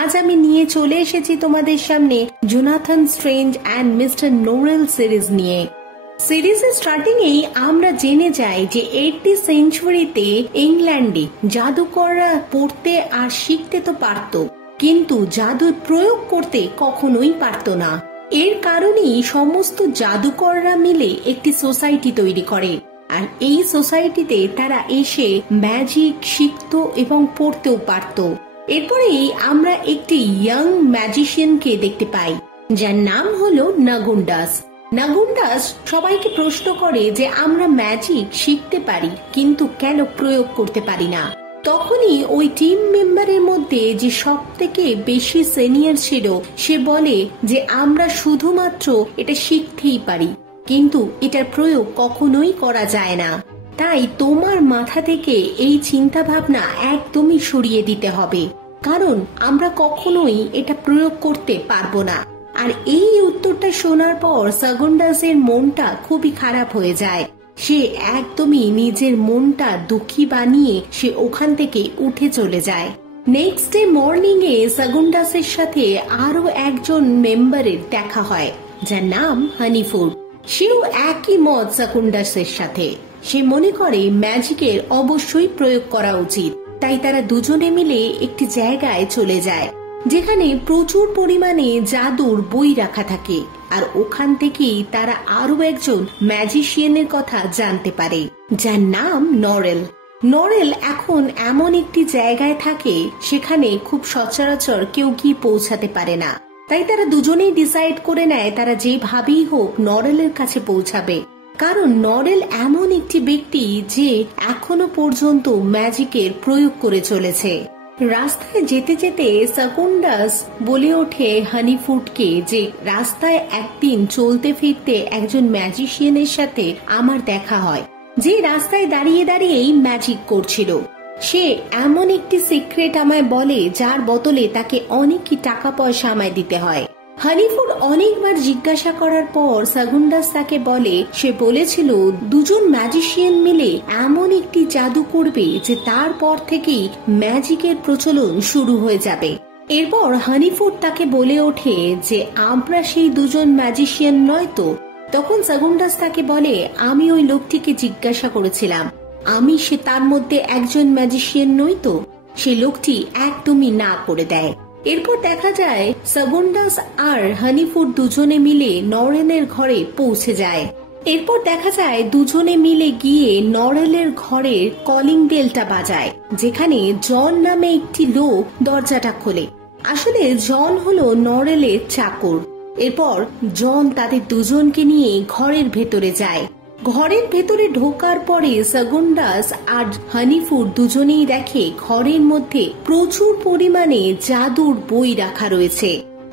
আজ আমি নিয়ে চলে এসেছি তোমাদের সামনে Jonathan Strange and mister Norrell series নিয়ে। সিরিজের স্টার্টিং এই আমরা জেনে যাই যে 80 সেঞ্চুরিতে ইংল্যান্ডে জাদুকররা পড়তে আর শিখতে তো পারত, কিন্তু জাদু প্রয়োগ করতে কখনোই পারত না। এর কারণেই সমস্ত জাদুকররা মিলে একটি সোসাইটি তৈরি করে, আর এই সোসাইটিতে তারা এসে ম্যাজিক শিখত এবং পড়তেও পারত। এরপরেই আমরা একটি ইয়াং ম্যাজিশিয়ানকে দেখতে পাই, যার নাম হলো নাগুন্ডাস। নাগুন্ডাস সবাইকে প্রশ্ন করে যে আমরা ম্যাজিক শিখতে পারি, কিন্তু কেন প্রয়োগ করতে পারি না। তখনই ওই টিম মেম্বারের মধ্যে যে সব থেকে বেশি সিনিয়র ছিল সে বলে যে আমরা শুধুমাত্র এটা শিখতেই পারি, কিন্তু এটার প্রয়োগ কখনোই করা যায় না। তাই তোমার মাথা থেকে এই চিন্তা ভাবনা একদমই সরিয়ে দিতে হবে, কারণ আমরা কখনোই এটা প্রয়োগ করতে পারবো না। আর এই উত্তরটা শোনার পর সাগুন্ডাসের মনটা খুবই খারাপ হয়ে যায়। সে একদমই নিজের মনটা দুঃখী বানিয়ে সে ওখান থেকে উঠে চলে যায়। নেক্সট ডে মর্নিং এ সাগুন্ডাসের সাথে আরো একজন মেম্বারের দেখা হয়, যার নাম হানিফুড। সেও একই মত সাগুন্ডাসের সাথে। সে মনে করে ম্যাজিকের অবশ্যই প্রয়োগ করা উচিত। তাই তারা দুজনে মিলে একটি জায়গায় চলে যায় যেখানে প্রচুর পরিমাণে জাদুর বই রাখা থাকে, আর ওখান থেকেই তারা আরো একজন ম্যাজিশিয়ানের কথা জানতে পারে, যার নাম নরেল। নরেল এখন এমন একটি জায়গায় থাকে সেখানে খুব সচরাচর কেউ গিয়ে পৌঁছাতে পারে না। তাই তারা দুজনেই ডিসাইড করে নেয় তারা যেভাবেই হোক নরেলের কাছে পৌঁছাবে, কারণ নরেল এমন একটি ব্যক্তি যে এখনো পর্যন্ত ম্যাজিকের প্রয়োগ করে চলেছে। রাস্তায় যেতে যেতে সাগুন্ডাস বলে ওঠে হানিফুডকে যে রাস্তায় একদিন চলতে ফিরতে একজন ম্যাজিশিয়ানের সাথে আমার দেখা হয়, যে রাস্তায় দাঁড়িয়ে দাঁড়িয়েই ম্যাজিক করছিল। সে এমন একটি সিক্রেট আমায় বলে যার বদলে তাকে অনেক টাকা পয়সা আমায় দিতে হয়। হানিফুড অনেকবার জিজ্ঞাসা করার পর সাগুন্ডাস তাকে বলে সে বলেছিল দুজন ম্যাজিশিয়ান মিলে এমন একটি জাদু করবে যে তারপর থেকেই ম্যাজিকের প্রচলন শুরু হয়ে যাবে। এরপর হানিফুড তাকে বলে ওঠে যে আমরা সেই দুজন ম্যাজিশিয়ান নয় তো। তখন সাগুন্ডাস তাকে বলে আমি ওই লোকটিকে জিজ্ঞাসা করেছিলাম, আমি সে তার মধ্যে একজন ম্যাজিশিয়ান নই তো। সে লোকটি একদমই না করে দেয়। এরপর দেখা যায় সাগুন্ডাস আর হানিফুড দুজনে মিলে নরেলের ঘরে পৌঁছে যায়। এরপর দেখা যায় দুজনে মিলে গিয়ে নরেলের ঘরের কলিং বেলটা বাজায়, যেখানে জন নামে একটি লোক দরজাটা খোলে। আসলে জন হলো নরেলের চাকর। এরপর জন তাদের দুজনকে নিয়ে ঘরের ভেতরে যায়। ঘরের ভেতরে ঢোকার পরে সাগুন্ডাস আর হানিফুড দুজনেই দেখে ঘরের মধ্যে প্রচুর পরিমাণে জাদুর বই রাখা রয়েছে।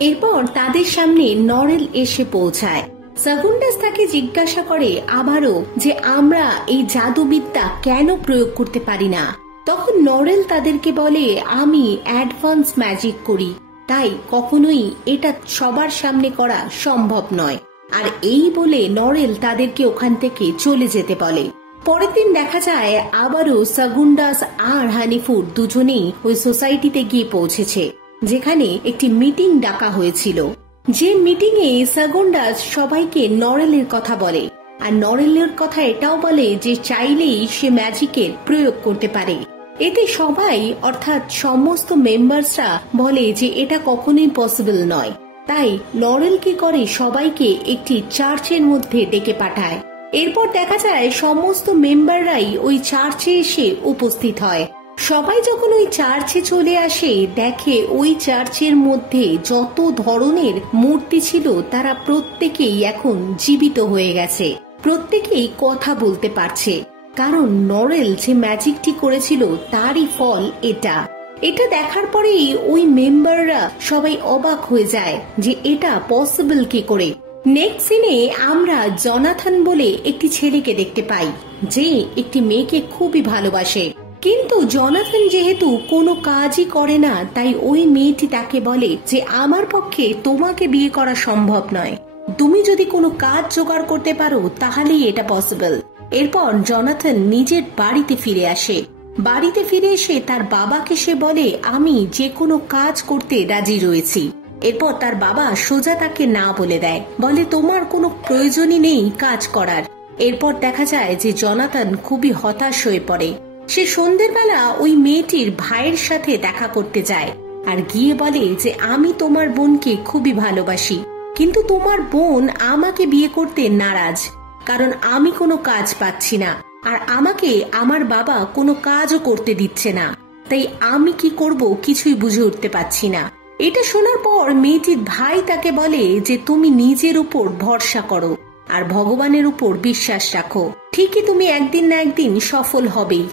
এরপর তাদের সামনে নরেল এসে পৌঁছায়। সাগুন্ডাস তাকে জিজ্ঞাসা করে আবারও যে আমরা এই জাদুবিদ্যা কেন প্রয়োগ করতে পারি না। তখন নরেল তাদেরকে বলে আমি অ্যাডভান্স ম্যাজিক করি, তাই কখনোই এটা সবার সামনে করা সম্ভব নয়। আর এই বলে নরেল তাদেরকে ওখান থেকে চলে যেতে বলে। পরের দিন দেখা যায় আবারও সাগুন্ডাস আর হানিফুড দুজনেই ওই সোসাইটিতে গিয়ে পৌঁছেছে, যেখানে একটি মিটিং ডাকা হয়েছিল। যে মিটিং এ সাগুন্ডাস সবাইকে নরেলের কথা বলে, আর নরেলের কথা এটাও বলে যে চাইলেই সে ম্যাজিকের প্রয়োগ করতে পারে। এতে সবাই অর্থাৎ সমস্ত মেম্বারসরা বলে যে এটা কখনোই পসিবল নয়। তাই নরেল কি করে সবাইকে একটি চার্চের মধ্যে ডেকে পাঠায়। এরপর দেখা যায় সমস্ত মেম্বাররাই ওই চার্চে এসে উপস্থিত হয়। সবাই যখন ওই চার্চে চলে আসে দেখে ওই চার্চের মধ্যে যত ধরনের মূর্তি ছিল তারা প্রত্যেকেই এখন জীবিত হয়ে গেছে, প্রত্যেকেই কথা বলতে পারছে, কারণ নরেল যে ম্যাজিকটি করেছিল তারই ফল এটা। এটা দেখার পরেই ওই মেম্বাররা সবাই অবাক হয়ে যায় যে এটা পসিবল কি করে। নেক্সট সিনে আমরা জোনাথন বলে একটি ছেলেকে দেখতে পাই যে একটি মেয়েকে খুবই ভালোবাসে, কিন্তু জোনাথন যেহেতু কোনো কাজই করে না তাই ওই মেয়েটি তাকে বলে যে আমার পক্ষে তোমাকে বিয়ে করা সম্ভব নয়, তুমি যদি কোনো কাজ জোগাড় করতে পারো তাহলেই এটা পসিবল। এরপর জোনাথন নিজের বাড়িতে ফিরে আসে। বাড়িতে ফিরে এসে তার বাবাকে সে বলে, আমি যে কোনো কাজ করতে রাজি রয়েছি। এরপর তার বাবা সোজা তাকে না বলে দেয়, বলে তোমার কোনো প্রয়োজনই নেই কাজ করার। এরপর দেখা যায় যে জনাথন খুবই হতাশ হয়ে পড়ে। সে সন্ধ্যের বেলা ওই মেয়েটির ভাইয়ের সাথে দেখা করতে যায় আর গিয়ে বলে যে আমি তোমার বোনকে খুবই ভালোবাসি, কিন্তু তোমার বোন আমাকে বিয়ে করতে নারাজ, কারণ আমি কোনো কাজ পাচ্ছি না আর আমাকে আমার বাবা কোনো কাজও করতে দিচ্ছে না। তাই আমি কি করব কিছুই বুঝে উঠতে পারছি না। এটা শোনার পর মেয়েটির ভাই তাকে বলে যে তুমি নিজের উপর ভরসা করো আর ভগবানের উপর বিশ্বাস রাখো, ঠিকই তুমি একদিন না একদিন সফল হবেই।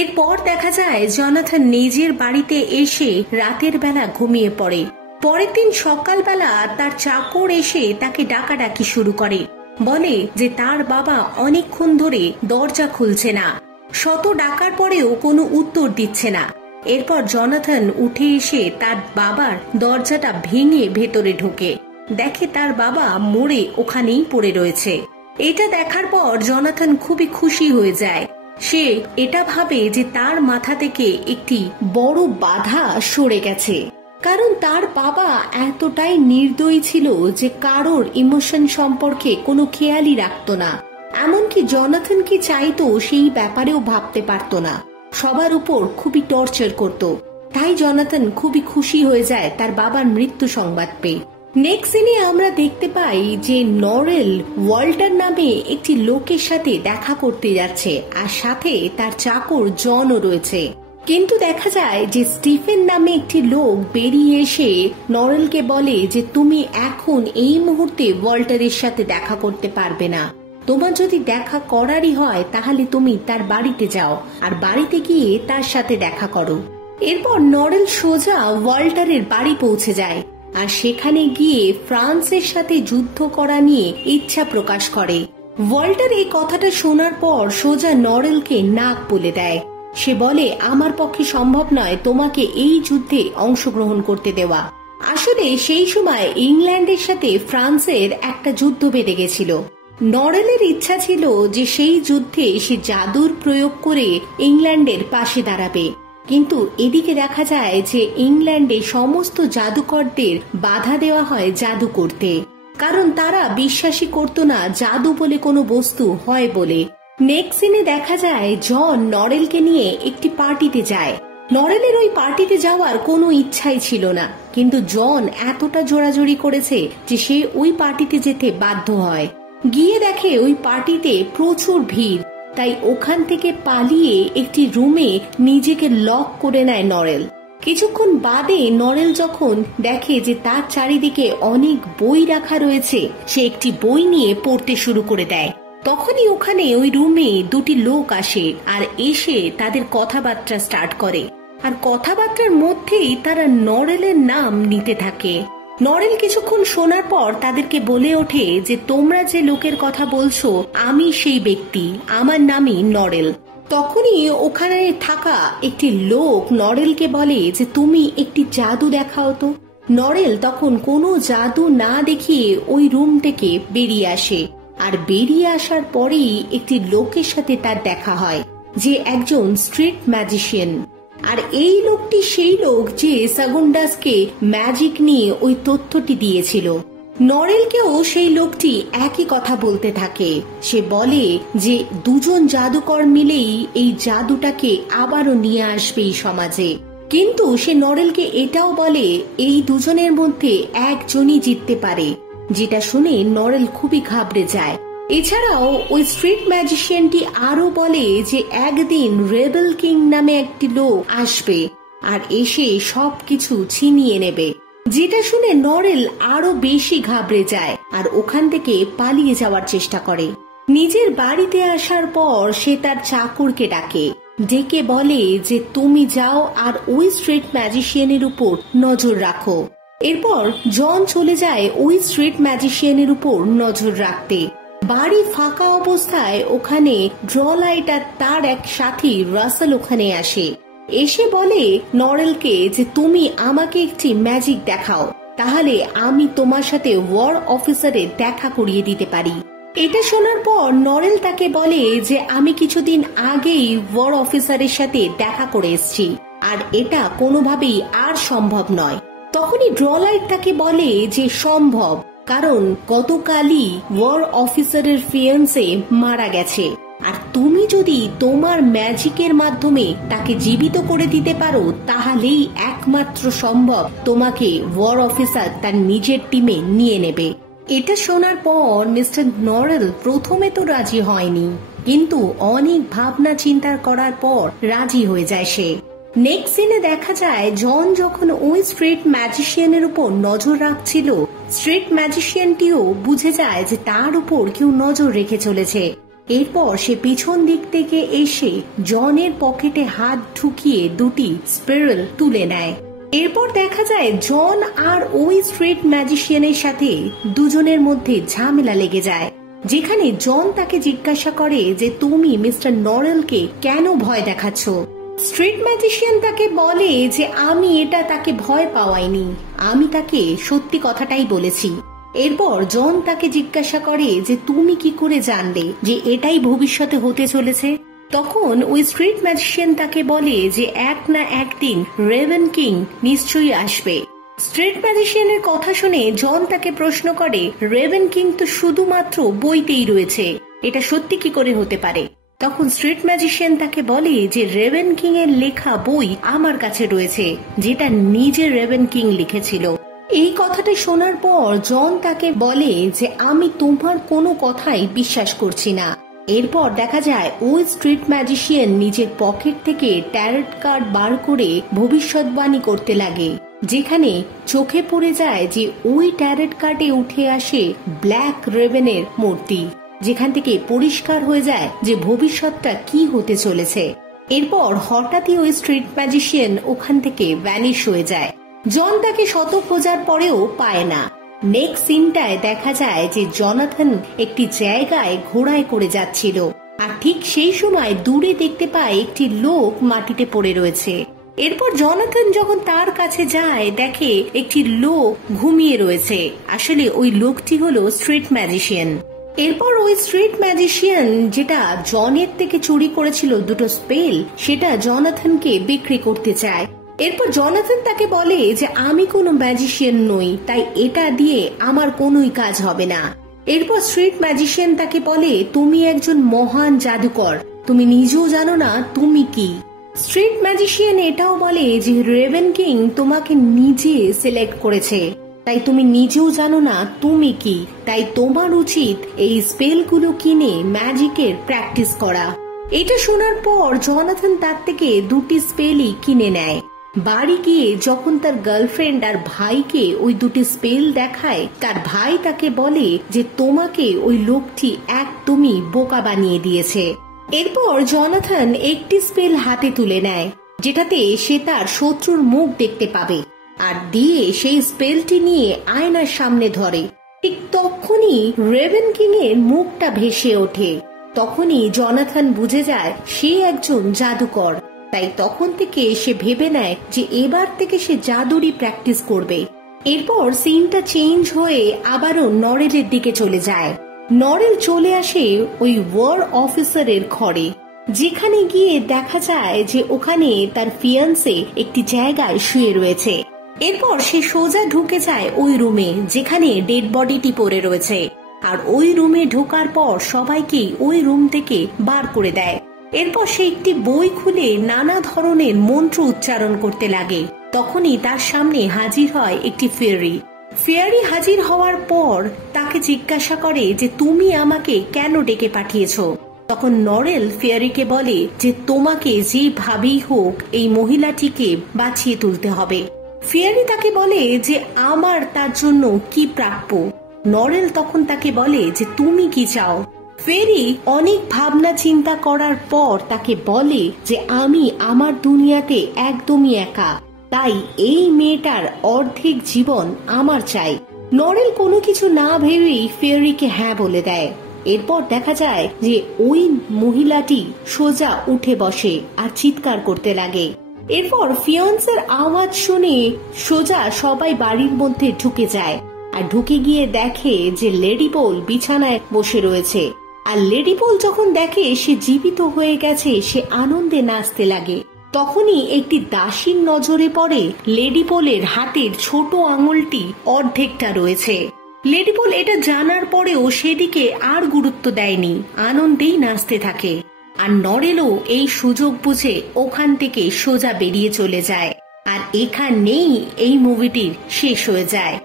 এরপর দেখা যায় জনাথন নিজের বাড়িতে এসে রাতের বেলা ঘুমিয়ে পড়ে। পরের দিন সকালবেলা তার চাকর এসে তাকে ডাকাডাকি শুরু করে, বলে যে তার বাবা অনেকক্ষণ ধরে দরজা খুলছে না, শত ডাকার পরেও কোনো উত্তর দিচ্ছে না। এরপর জনাথন উঠে এসে তার বাবার দরজাটা ভেঙে ভেতরে ঢোকে, দেখে তার বাবা মরে ওখানেই পড়ে রয়েছে। এটা দেখার পর জনাথন খুবই খুশি হয়ে যায়। সে এটা ভাবে যে তার মাথা থেকে একটি বড় বাধা সরে গেছে, কারণ তার বাবা এতটাই নির্দয়ী ছিল যে কারোর ইমোশন সম্পর্কে কোনো খেয়ালই রাখতো না। এমনকি জনাথন কি চাইতো সেই ব্যাপারেও ভাবতে পারতো না, সবার উপর খুবই টর্চার করত। তাই জনাথন খুবই খুশি হয়ে যায় তার বাবার মৃত্যু সংবাদ পেয়ে। নেক্সট সিনে আমরা দেখতে পাই যে নরেল ওয়াল্টার নামে একটি লোকের সাথে দেখা করতে যাচ্ছে আর সাথে তার চাকর জনও রয়েছে। কিন্তু দেখা যায় যে স্টিফেন নামে একটি লোক বেরিয়ে এসে নরেলকে বলে যে তুমি এখন এই মুহূর্তে ওয়াল্টারের সাথে দেখা করতে পারবে না, তোমার যদি দেখা করারই হয় তাহলে তুমি তার বাড়িতে যাও আর বাড়িতে গিয়ে তার সাথে দেখা করো। এরপর নরেল সোজা ওয়াল্টারের বাড়ি পৌঁছে যায় আর সেখানে গিয়ে ফ্রান্সের সাথে যুদ্ধ করা নিয়ে ইচ্ছা প্রকাশ করে। ওয়াল্টার এই কথাটা শোনার পর সোজা নরেলকে নাক বলে দেয়। সে বলে আমার পক্ষে সম্ভব নয় তোমাকে এই যুদ্ধে অংশগ্রহণ করতে দেওয়া। আসলে সেই সময় ইংল্যান্ডের সাথে ফ্রান্সের একটা যুদ্ধ বেঁধে গেছিল। নরেলের ইচ্ছা ছিল যে সেই যুদ্ধে সে জাদুর প্রয়োগ করে ইংল্যান্ডের পাশে দাঁড়াবে, কিন্তু এদিকে দেখা যায় যে ইংল্যান্ডে সমস্ত জাদুকরদের বাধা দেওয়া হয় জাদু করতে, কারণ তারা বিশ্বাসই করত না জাদু বলে কোনো বস্তু হয় বলে। নেক্সট সিনে দেখা যায় জন নরেলকে নিয়ে একটি পার্টিতে যায়। নরেলের ওই পার্টিতে যাওয়ার কোনো ইচ্ছাই ছিল না, কিন্তু জন এতটা জোরাজোরি করেছে যে সে ওই পার্টিতে যেতে বাধ্য হয়। গিয়ে দেখে ওই পার্টিতে প্রচুর ভিড়, তাই ওখান থেকে পালিয়ে একটি রুমে নিজেকে লক করে নেয় নরেল। কিছুক্ষণ বাদে নরেল যখন দেখে যে তার চারিদিকে অনেক বই রাখা রয়েছে, সে একটি বই নিয়ে পড়তে শুরু করে দেয়। তখনই ওখানে ওই রুমে দুটি লোক আসে আর এসে তাদের কথাবার্তা স্টার্ট করে, আর কথাবার্তার মধ্যেই তারা নরেলের নাম নিতে থাকে। নরেল কিছুক্ষণ শোনার পর তাদেরকে বলে ওঠে যে তোমরা যে লোকের কথা বলছো আমি সেই ব্যক্তি, আমার নামই নরেল। তখনই ওখানে থাকা একটি লোক নরেলকে বলে যে তুমি একটি জাদু দেখাও তো। নরেল তখন কোনো জাদু না দেখিয়ে ওই রুম থেকে বেরিয়ে আসে, আর বেরিয়ে আসার পরেই একটি লোকের সাথে তার দেখা হয় যে একজন স্ট্রিট ম্যাজিশিয়ান। আর এই লোকটি সেই লোক যে সেগুন্ডাসকে ম্যাজিক নিয়ে ওই তথ্যটি দিয়েছিল। নরেলকেও সেই লোকটি একই কথা বলতে থাকে। সে বলে যে দুজন জাদুকর মিলেই এই জাদুটাকে আবারও নিয়ে আসবে এই সমাজে, কিন্তু সে নরেলকে এটাও বলে এই দুজনের মধ্যে একজনই জিততে পারে, যেটা শুনে নরেল খুবই ঘাবড়ে যায়। এছাড়াও ওই স্ট্রিট ম্যাজিশিয়ানটি আরো বলে যে একদিন রেবেল কিং নামে একটি লোক আসবে আর এসে সবকিছু ছিনিয়ে নেবে, যেটা শুনে নরেল আরো বেশি ঘাবড়ে যায় আর ওখান থেকে পালিয়ে যাওয়ার চেষ্টা করে। নিজের বাড়িতে আসার পর সে তার চাকরকে ডেকে বলে যে তুমি যাও আর ওই স্ট্রিট ম্যাজিশিয়ানের উপর নজর রাখো। এরপর জন চলে যায় ওই স্ট্রিট ম্যাজিশিয়ানের উপর নজর রাখতে। বাড়ি ফাঁকা অবস্থায় ওখানে ড্রলাইট আর তার এক সাথী রাসেল ওখানে আসে। এসে বলে নরেলকে যে তুমি আমাকে একটি ম্যাজিক দেখাও, তাহলে আমি তোমার সাথে ওয়ার অফিসারের দেখা করিয়ে দিতে পারি। এটা শোনার পর নরেল তাকে বলে যে আমি কিছুদিন আগেই ওয়ার অফিসারের সাথে দেখা করে এসেছি, আর এটা কোনোভাবেই আর সম্ভব নয়। তখনই ড্রলাইট তাকে বলে যে সম্ভব, কারণ গতকালই ওয়ার অফিসারের ফিয়ান্সে মারা গেছে, আর তুমি যদি তোমার ম্যাজিকের মাধ্যমে তাকে জীবিত করে দিতে পারো তাহলেই একমাত্র সম্ভব তোমাকে ওয়ার অফিসার তার নিজের টিমে নিয়ে নেবে। এটা শোনার পর মিস্টার নরেল প্রথমে তো রাজি হয়নি, কিন্তু অনেক ভাবনা চিন্তা করার পর রাজি হয়ে যায় সে। নেক্সট সিনে দেখা যায় জন যখন ওই স্ট্রিট ম্যাজিশিয়ানের উপর নজর রাখছিল, স্ট্রিট ম্যাজিশিয়ানটিও বুঝে যায় যে তার উপর কেউ নজর রেখে চলেছে। এরপর সে পিছন দিক থেকে এসে জনের পকেটে হাত ঢুকিয়ে দুটি স্পিরাল তুলে নেয়। এরপর দেখা যায় জন আর ওই স্ট্রিট ম্যাজিশিয়ানের সাথে দুজনের মধ্যে ঝামেলা লেগে যায়, যেখানে জন তাকে জিজ্ঞাসা করে যে তুমি মিস্টার নরেলকে কেন ভয় দেখাচ্ছ। স্ট্রিট ম্যাজিশিয়ান তাকে বলে যে আমি এটা তাকে ভয় পাওয়াইনি, আমি তাকে সত্যি কথাটাই বলেছি। এরপর জন তাকে জিজ্ঞাসা করে যে তুমি কি করে জানলে যে এটাই ভবিষ্যতে হতে চলেছে। তখন ওই স্ট্রিট ম্যাজিশিয়ান তাকে বলে যে এক না একদিন রেভেন কিং নিশ্চয়ই আসবে। স্ট্রিট ম্যাজিশিয়ানের কথা শুনে জন তাকে প্রশ্ন করে রেভেন কিং তো শুধুমাত্র বইতেই রয়েছে, এটা সত্যি কি করে হতে পারে? তখন স্ট্রিট ম্যাজিশিয়ান তাকে বলে যে রেভেন কিং এর লেখা বই আমার কাছে রয়েছে, যেটা নিজে রেভেন কিং লিখেছিল। এই কথাটা শোনার পর জন তাকে বলে যে আমি তোমার কোনো কথাই বিশ্বাস করছি না। এরপর দেখা যায় ওই স্ট্রিট ম্যাজিশিয়ান নিজের পকেট থেকে ট্যারট কার্ড বার করে ভবিষ্যৎবাণী করতে লাগে, যেখানে চোখে পড়ে যায় যে ওই ট্যারট কার্ডে উঠে আসে ব্ল্যাক রেভেনের মূর্তি, যেখান থেকে পরিষ্কার হয়ে যায় যে ভবিষ্যৎটা কি হতে চলেছে। এরপর হঠাৎই ওই স্ট্রিট ম্যাজিশিয়ান ওখান থেকে ভ্যানিশ হয়ে যায়। জন তাকে শত খোঁজার পরেও পায় না। নেক্সট সিনটায় দেখা যায় যে জনাথন একটি জায়গায় ঘোড়ায় করে যাচ্ছিল, আর ঠিক সেই সময় দূরে দেখতে পায় একটি লোক মাটিতে পড়ে রয়েছে। এরপর জনাথন যখন তার কাছে যায় দেখে একটি লোক ঘুমিয়ে রয়েছে, আসলে ওই লোকটি হলো স্ট্রিট ম্যাজিশিয়ান। এরপর ওই স্ট্রিট ম্যাজিশিয়ান যেটা জনের থেকে চুরি করেছিল দুটো স্পেল, সেটা জনাথনকে বিক্রি করতে চায়। এরপর জনাথন তাকে বলে যে আমি কোনো ম্যাজিশিয়ান নই, তাই এটা দিয়ে আমার কোনোই কাজ হবে না। এরপর স্ট্রিট ম্যাজিশিয়ান তাকে বলে তুমি একজন মহান জাদুকর, তুমি নিজেও জানো না তুমি কি। স্ট্রিট ম্যাজিশিয়ান এটাও বলে যে রেভেন কিং তোমাকে নিজে সিলেক্ট করেছে, তাই তুমি নিজেও জানো না তুমি কি, তাই তোমার উচিত এই স্পেলগুলো কিনে ম্যাজিকের প্র্যাকটিস করা। এটা শোনার পর জনাথন তার থেকে দুটি স্পেলই কিনে নেয়। বাড়ি গিয়ে যখন তার গার্লফ্রেন্ড আর ভাইকে ওই দুটি স্পেল দেখায়, তার ভাই তাকে বলে যে তোমাকে ওই লোকটি একদমই বোকা বানিয়ে দিয়েছে। এরপর জনাথন একটি স্পেল হাতে তুলে নেয়, যেটাতে সে তার শত্রুর মুখ দেখতে পাবে, আর দিয়ে সেই স্পেলটি নিয়ে আয়নার সামনে ধরে। ঠিক তখনই রেভেন কিং এর মুখটা ভেসে ওঠে। তখনই জনাথন বুঝে যায় সে একজন জাদুকর, তাই তখন থেকে সে ভেবে নেয় যে এবার থেকে সে জাদুরই প্র্যাকটিস করবে। এরপর সিনটা চেঞ্জ হয়ে আবারও নরেলের দিকে চলে যায়। নরেল চলে আসে ওই ওয়ার অফিসারের ঘরে, যেখানে গিয়ে দেখা যায় যে ওখানে তার ফিয়ান্সে একটি জায়গায় শুয়ে রয়েছে। এরপর সে সোজা ঢুকে যায় ওই রুমে যেখানে ডেড বডিটি পড়ে রয়েছে, আর ওই রুমে ঢোকার পর সবাইকে ওই রুম থেকে বার করে দেয়। এরপর সে একটি বই খুলে নানা ধরনের মন্ত্র উচ্চারণ করতে লাগে। তখনই তার সামনে হাজির হয় একটি ফেয়ারি। ফেয়ারি হাজির হওয়ার পর তাকে জিজ্ঞাসা করে যে তুমি আমাকে কেন ডেকে পাঠিয়েছো। তখন নরেল ফেয়ারিকে বলে যে তোমাকে যেভাবেই হোক এই মহিলাটিকে বাঁচিয়ে তুলতে হবে। ফেয়ারি তাকে বলে যে আমার তার জন্য কি প্রাপ্য। নরেল তখন তাকে বলে যে তুমি কি চাও। ফেরি অনেক ভাবনা চিন্তা করার পর তাকে বলে যে আমি আমার দুনিয়াতে একদমই একা, তাই এই মেয়েটার অর্ধেক জীবন আমার চাই। নরেল কোনো কিছু না ভেবেই ফেয়ারিকে হ্যাঁ বলে দেয়। এরপর দেখা যায় যে ওই মহিলাটি সোজা উঠে বসে আর চিৎকার করতে লাগে। এরপর ফিয়ান্সের আওয়াজ শুনে সোজা সবাই বাড়ির মধ্যে ঢুকে যায়। আর ঢুকে গিয়ে দেখে যে লেডি পোল বিছানায় বসে রয়েছে। আর লেডি পোল যখন দেখে সে জীবিত হয়ে গেছে, সে আনন্দে নাচতে লাগে। তখনই একটি দাসীর নজরে পড়ে লেডি পোলের হাতের ছোট আঙুলটি অর্ধেকটা রয়েছে। লেডি পোল এটা জানার পরেও সেদিকে আর গুরুত্ব দেয়নি, আনন্দেই নাচতে থাকে। আর নরেলও এই সুযোগ বুঝে ওখান থেকে সোজা বেরিয়ে চলে যায়। আর এখানেই এই মুভিটির শেষ হয়ে যায়।